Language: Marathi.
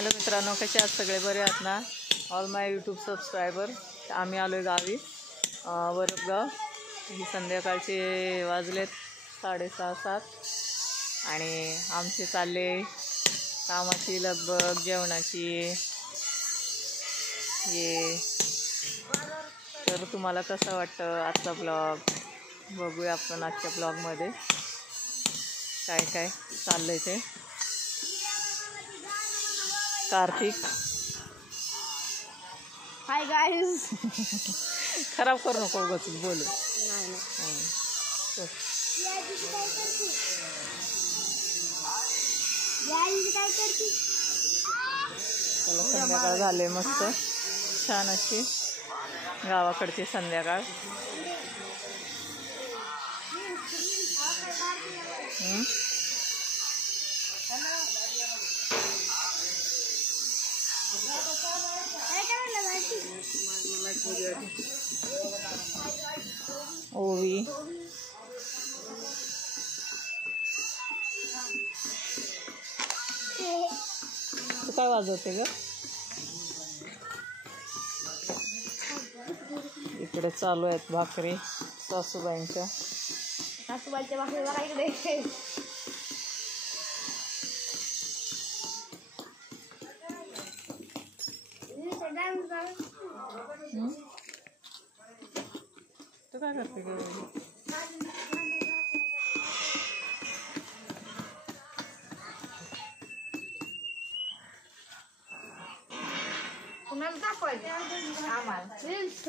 हॅलो मित्रांनो, कसे आहात सगळे? बरे आहात ना? ऑल माय यूट्यूब सबस्क्रायबर. आम्ही आलो आहे गावी वरगाव. ही संध्याकाळचे वाजलेत 6:30-7 आणि आमचे चालले कामाची लगबग, जेवणाची ये. तर तुम्हाला कसं वाटतं आजचा ब्लॉग? बघूया आपण आजच्या ब्लॉगमध्ये काय काय चाललंय ते. Kartik, hi guys. खराब करू नको उगाच बोलू. चला, संध्याकाळ झाले मस्त छान अशी गावाकडची संध्याकाळ. ओवी तू काय वाजवते ग? इकडे चालू आहेत भाकरी सासूबाईंच्या. सासूबाईच्या भाकरी बघा इकडे. तू काय करते ग? कुणाला दाखवायचं आम्हाला रील्स